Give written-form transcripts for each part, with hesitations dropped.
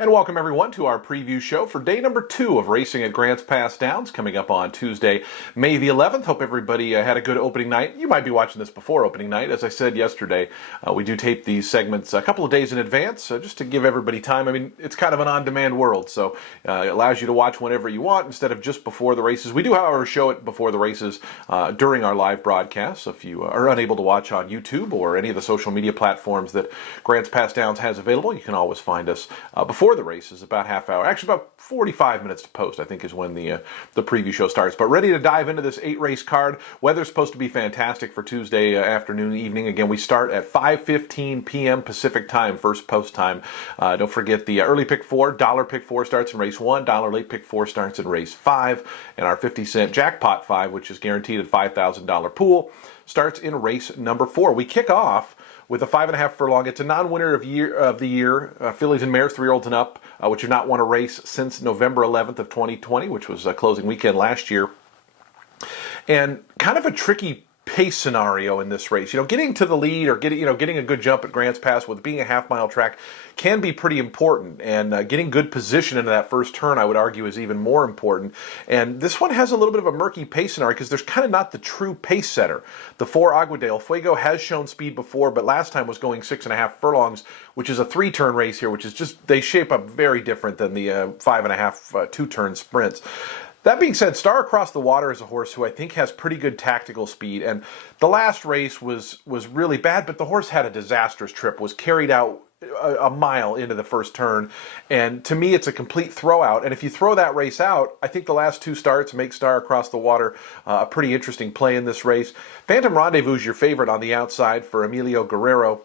And welcome everyone to our preview show for day number 2 of racing at Grants Pass Downs, coming up on Tuesday, May the 11th. Hope everybody had a good opening night. You might be watching this before opening night. As I said yesterday, we do tape these segments a couple of days in advance, just to give everybody time. I mean, it's kind of an on-demand world, so it allows you to watch whenever you want instead of just before the races. We do, however, show it before the races during our live broadcast. So if you are unable to watch on YouTube or any of the social media platforms that Grants Pass Downs has available, you can always find us before the races, about half hour, actually about 45 minutes to post, I think, is when the preview show starts. But ready to dive into this 8-race card. Weather's supposed to be fantastic for Tuesday afternoon, evening. Again, we start at 5:15 p.m. Pacific time, first post time. Don't forget the early pick 4, dollar pick 4 starts in race 1, dollar late pick 4 starts in race 5, and our 50-cent jackpot 5, which is guaranteed at $5,000 pool, starts in race number 4. We kick off with a 5.5 furlong. It's a non-winner of the year, fillies and mares, 3-year-olds and up, which have not won a race since November 11th of 2020, which was a closing weekend last year. And kind of a tricky pace scenario in this race. Getting to the lead or getting a good jump at Grants Pass with being a half-mile track can be pretty important, and getting good position into that first turn, I would argue, is even more important. And this one has a little bit of a murky pace scenario because there's kind of not the true pace setter. The 4 Aguadale Fuego has shown speed before, but last time was going 6.5 furlongs, which is a 3-turn race here, which is just, they shape up very different than the 5.5 2-turn sprints. That being said, Star Across the Water is a horse who I think has pretty good tactical speed, and the last race was really bad, but the horse had a disastrous trip, was carried out a mile into the first turn, and to me it's a complete throwout. And if you throw that race out, I think the last 2 starts make Star Across the Water a pretty interesting play in this race. Phantom Rendezvous is your favorite on the outside for Emilio Guerrero.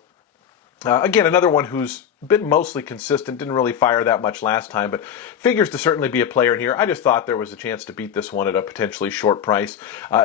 Again, another one who's been mostly consistent, didn't really fire that much last time, but figures to certainly be a player in here. I just thought there was a chance to beat this one at a potentially short price.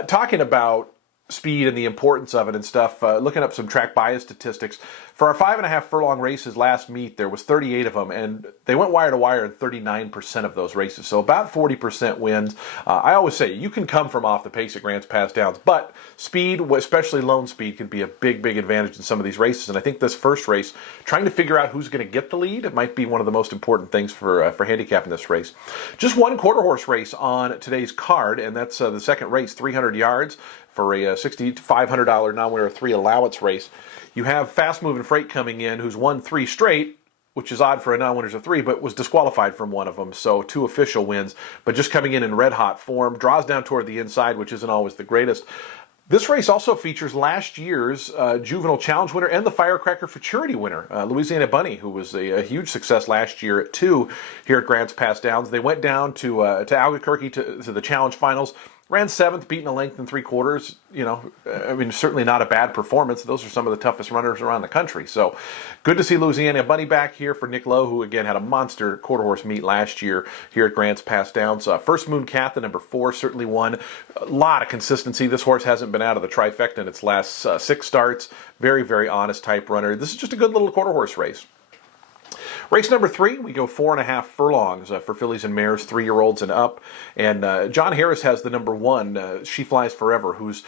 Talking about speed and the importance of it and stuff, looking up some track bias statistics. For our 5.5 furlong races last meet, there was 38 of them, and they went wire to wire in 39% of those races, so about 40% wins. I always say you can come from off the pace at Grants Pass Downs, but speed, especially lone speed, can be a big advantage in some of these races. And I think this first race, trying to figure out who's going to get the lead, it might be one of the most important things for handicapping this race. Just one quarter horse race on today's card, and that's the second race, 300 yards for a $6,500 to $500 non-winner 3 allowance race. You have Fast Moving Freight coming in, who's won 3 straight, which is odd for a non-winners of 3, but was disqualified from one of them, so 2 official wins, but just coming in red-hot form, draws down toward the inside, which isn't always the greatest. This race also features last year's Juvenile Challenge winner and the Firecracker Futurity winner, Louisiana Bunny, who was a huge success last year at 2 here at Grants Pass Downs. They went down to Albuquerque to the Challenge Finals, ran 7th, beaten a length and 3/4. I mean, certainly not a bad performance. Those are some of the toughest runners around the country. So good to see Louisiana Bunny back here for Nick Lowe, who again had a monster quarter horse meet last year here at Grants Pass Downs. First Moon Cat, the number 4, certainly won. A lot of consistency. This horse hasn't been out of the trifecta in its last 6 starts. Very honest type runner. This is just a good little quarter horse race. Race number 3, we go 4.5 furlongs for fillies and mares, 3-year-olds and up. And John Harris has the number 1, She Flies Forever, who's,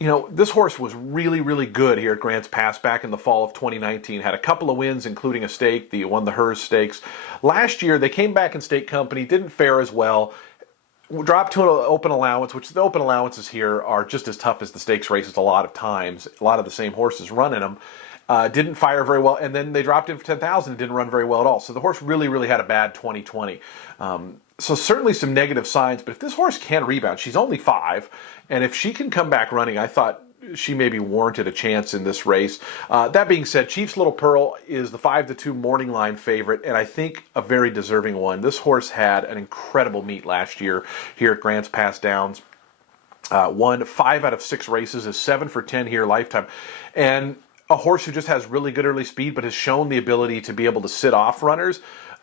this horse was really good here at Grants Pass back in the fall of 2019. Had a couple of wins, including a stake. They won the Hers Stakes. Last year, they came back in stake company, didn't fare as well. Dropped to an open allowance, which the open allowances here are just as tough as the stakes races a lot of times. A lot of the same horses running them. Didn't fire very well, and then they dropped in for 10,000 and didn't run very well at all. So the horse really had a bad 2020. So certainly some negative signs, but if this horse can rebound, she's only 5, and if she can come back running, I thought she maybe warranted a chance in this race. That being said, Chief's Little Pearl is the 5-2 morning line favorite, and I think a very deserving one. This horse had an incredible meet last year here at Grants Pass Downs. Won 5 out of 6 races, is 7 for 10 here lifetime, and a horse who just has really good early speed, but has shown the ability to be able to sit off runners.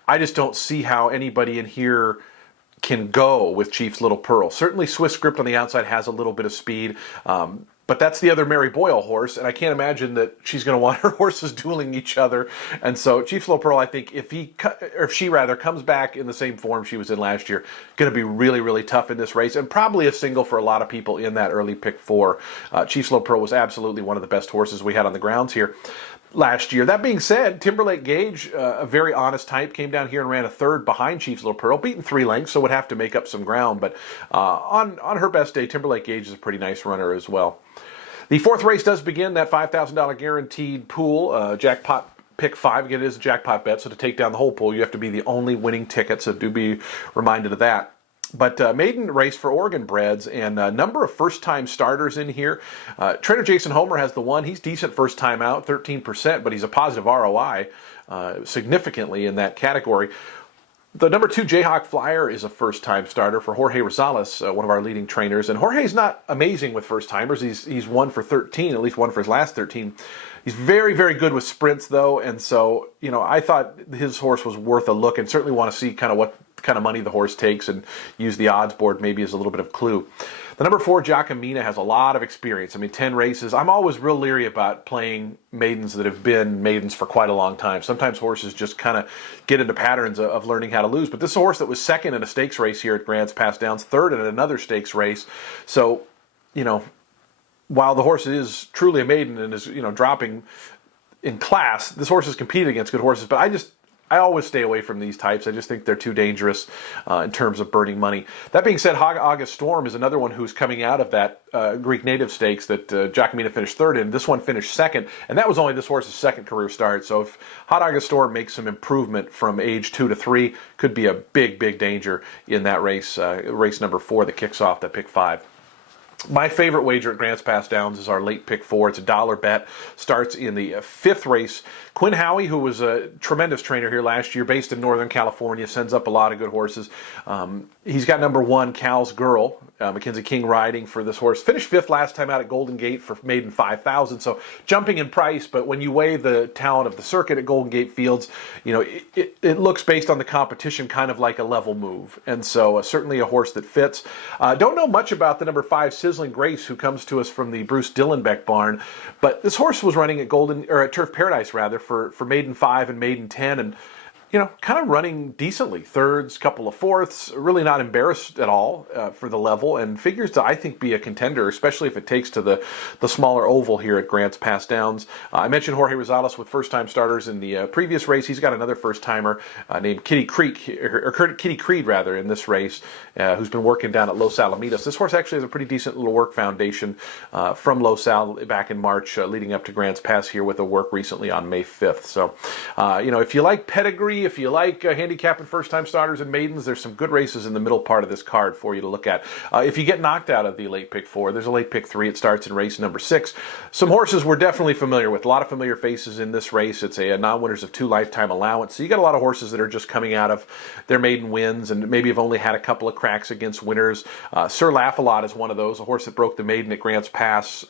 I just don't see how anybody in here can go with Chief's Little Pearl. Certainly Swiss Script on the outside has a little bit of speed, but that's the other Mary Boyle horse, and I can't imagine that she's going to want her horses dueling each other. And so Chief's Little Pearl, I think, if she comes back in the same form she was in last year, going to be really tough in this race, and probably a single for a lot of people in that early pick 4. Chief's Little Pearl was absolutely one of the best horses we had on the grounds here. last year. That being said, Timberlake Gage, a very honest type, came down here and ran a third behind Chief's Little Pearl, beaten 3 lengths, so would have to make up some ground. But on her best day, Timberlake Gage is a pretty nice runner as well. The fourth race does begin, that $5,000 guaranteed pool, jackpot pick 5. Again, it is a jackpot bet, so to take down the whole pool, you have to be the only winning ticket, so do be reminded of that. But maiden race for Oregon breds, and a number of first-time starters in here. Trainer Jason Homer has the one. He's decent first time out, 13%, but he's a positive ROI significantly in that category. The number 2 Jayhawk Flyer is a first-time starter for Jorge Rosales, one of our leading trainers. And Jorge's not amazing with first-timers. He's 1 for 13, at least 1 for his last 13. He's very, very good with sprints, though. And so, you know, I thought his horse was worth a look, and certainly want to see kind of what kind of money the horse takes and use the odds board maybe as a little bit of clue. The number 4, Jacquemina, has a lot of experience. I mean, 10 races. I'm always real leery about playing maidens that have been maidens for quite a long time. Sometimes horses just kind of get into patterns of learning how to lose. But this is a horse that was second in a stakes race here at Grants Pass Downs, third in another stakes race. So, you know, while the horse is truly a maiden and is, you know, dropping in class, this horse has competed against good horses. But I always stay away from these types. I just think they're too dangerous in terms of burning money. That being said, Hot August Storm is another one who's coming out of that Greek Native Stakes that Jacquemina finished third in. This one finished second, and that was only this horse's second career start. So if Hot August Storm makes some improvement from age 2 to 3, could be a big, big danger in that race, race number 4 that kicks off that pick 5. My favorite wager at Grants Pass Downs is our late pick 4. It's a $1 bet. Starts in the 5th race. Quinn Howie, who was a tremendous trainer here last year, based in Northern California, sends up a lot of good horses. He's got number 1, Cal's Girl, Mackenzie King riding for this horse. Finished 5th last time out at Golden Gate for maiden 5,000. So jumping in price, but when you weigh the talent of the circuit at Golden Gate Fields, you know, it looks based on the competition kind of like a level move. And so certainly a horse that fits. Don't know much about the number 5, Sizzling Grace, who comes to us from the Bruce Dillenbeck barn, but this horse was running at at Turf Paradise rather for maiden 5 and maiden 10, and you know, kind of running decently, thirds, couple of fourths, really not embarrassed at all for the level, and figures to, I think, be a contender, especially if it takes to the smaller oval here at Grants Pass Downs. I mentioned Jorge Rosales with first-time starters in the previous race. He's got another first-timer named Kitty Creed, rather, in this race, who's been working down at Los Alamitos. This horse actually has a pretty decent little work foundation from Los Al back in March, leading up to Grants Pass here with a work recently on May 5th. So, you know, if you like pedigree, if you like handicapping first-time starters and maidens, there's some good races in the middle part of this card for you to look at. If you get knocked out of the late pick 4, there's a late pick 3. It starts in race number 6. Some horses we're definitely familiar with. A lot of familiar faces in this race. It's a non-winners of 2 lifetime allowance. So you got a lot of horses that are just coming out of their maiden wins and maybe have only had a couple of cracks against winners. Sir Laugh-A-Lot is one of those, a horse that broke the maiden at Grants Pass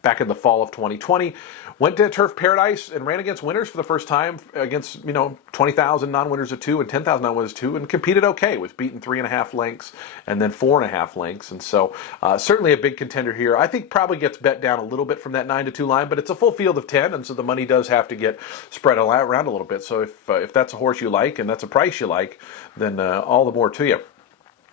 back in the fall of 2020. Went to Turf Paradise and ran against winners for the first time against, you know, 20,000 non-winners of 2 and 10,000 non-winners of 2, and competed okay. Was beaten 3.5 lengths and then 4.5 lengths. And so certainly a big contender here. I think probably gets bet down a little bit from that 9-2 line, but it's a full field of 10, and so the money does have to get spread around a little bit. So if that's a horse you like and that's a price you like, then all the more to you.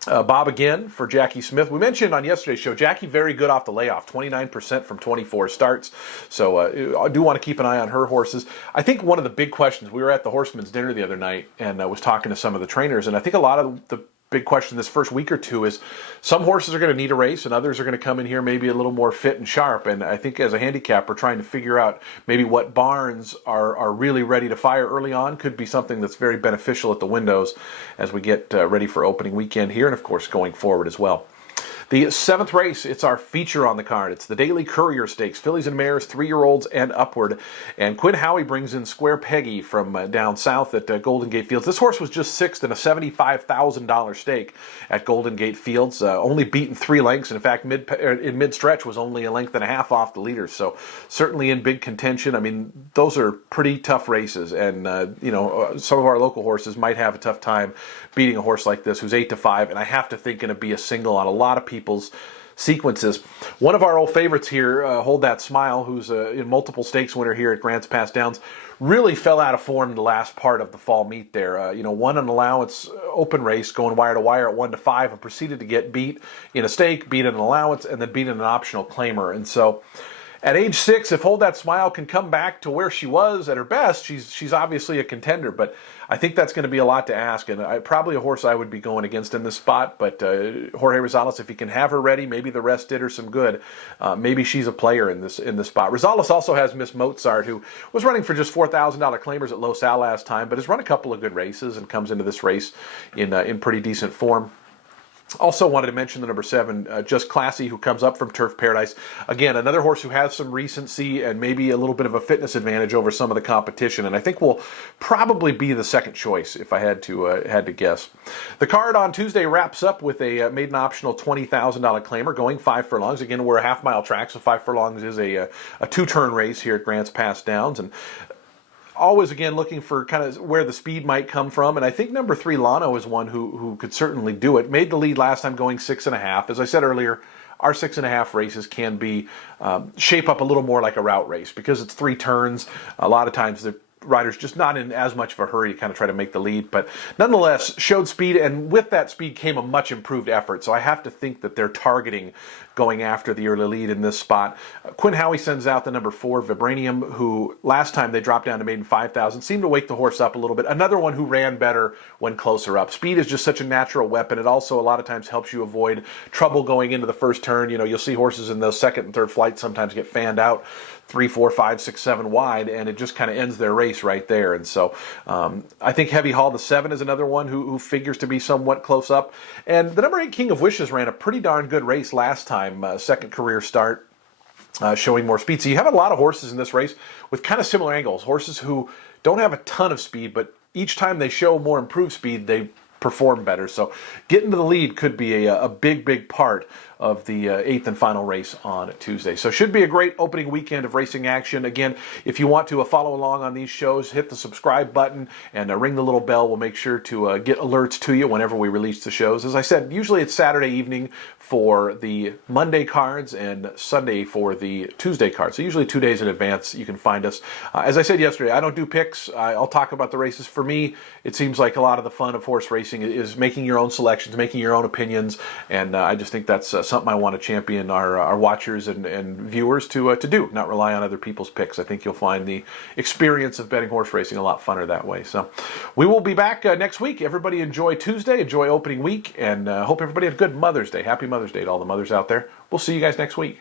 Bob again for Jackie Smith. We mentioned on yesterday's show, Jackie very good off the layoff, 29% from 24 starts. So I do want to keep an eye on her horses. I think one of the big questions, we were at the Horseman's Dinner the other night, and I was talking to some of the trainers, and I think a lot of the big question this first week or two is some horses are going to need a race and others are going to come in here maybe a little more fit and sharp. And I think as a handicapper, trying to figure out maybe what barns are really ready to fire early on could be something that's very beneficial at the windows as we get ready for opening weekend here, and of course going forward as well. The 7th race, it's our feature on the card. It's the Daily Courier Stakes, fillies and mares, 3-year-olds and upward. And Quinn Howie brings in Square Peggy from down south at Golden Gate Fields. This horse was just 6th in a $75,000 stake at Golden Gate Fields, only beaten 3 lengths. And in fact, in mid-stretch was only a length and a half off the leaders. So certainly in big contention. I mean, those are pretty tough races. And, you know, some of our local horses might have a tough time beating a horse like this who's 8-5. And I have to think going to be a single on a lot of people's sequences. One of our old favorites here, Hold That Smile, who's a multiple stakes winner here at Grants Pass Downs, really fell out of form in the last part of the fall meet there. You know, won an allowance open race going wire to wire at 1-5 and proceeded to get beat in a stake, beat in an allowance, and then beat in an optional claimer. And so At age 6, if Hold That Smile can come back to where she was at her best, she's obviously a contender. But I think that's going to be a lot to ask, and probably a horse I would be going against in this spot. But Jorge Rosales, if he can have her ready, maybe the rest did her some good. Maybe she's a player in this spot. Rosales also has Miss Mozart, who was running for just $4,000 claimers at Los Al last time, but has run a couple of good races and comes into this race in pretty decent form. Also wanted to mention the number 7, Just Classy, who comes up from Turf Paradise. Again, another horse who has some recency and maybe a little bit of a fitness advantage over some of the competition, and I think will probably be the second choice if I had to guess. The card on Tuesday wraps up with a maiden optional $20,000 claimer going 5 furlongs. Again, we're a half-mile track, so 5 furlongs is a two-turn race here at Grants Pass Downs, and always, again, looking for kind of where the speed might come from. And I think number 3, Lano, is one who could certainly do it. Made the lead last time going 6.5. As I said earlier, our 6.5 races can be shape up a little more like a route race because it's 3 turns. A lot of times the riders just not in as much of a hurry to kind of try to make the lead, but nonetheless showed speed, and with that speed came a much improved effort. So I have to think that they're targeting going after the early lead in this spot. Quinn Howie sends out the number 4, Vibranium, who last time they dropped down to maiden 5,000, seemed to wake the horse up a little bit. Another one who ran better when closer up. Speed is just such a natural weapon. It also a lot of times helps you avoid trouble going into the first turn. You know, you'll see horses in those second and third flights sometimes get fanned out 3, 4, 5, 6, 7 wide, and it just kind of ends their race right there. And so I think Heavy Hall, the 7, is another one who figures to be somewhat close up. And the number 8, King of Wishes, ran a pretty darn good race last time, second career start, showing more speed. So you have a lot of horses in this race with kind of similar angles, horses who don't have a ton of speed, but each time they show more improved speed, they perform better. So getting to the lead could be a big part of the 8th and final race on Tuesday. So should be a great opening weekend of racing action. Again, if you want to follow along on these shows, hit the subscribe button and ring the little bell. We'll make sure to get alerts to you whenever we release the shows. As I said, usually it's Saturday evening for the Monday cards and Sunday for the Tuesday cards. So usually 2 days in advance you can find us. As I said yesterday, I don't do picks. I'll talk about the races. For me, it seems like a lot of the fun of horse racing is making your own selections, making your own opinions, and I just think that's something I want to champion our watchers and viewers to do, not rely on other people's picks. I think you'll find the experience of betting horse racing a lot funner that way. So we will be back next week. Everybody enjoy Tuesday, enjoy opening week, and hope everybody had a good Mother's Day. Happy Mother's Day to all the mothers out there. We'll see you guys next week.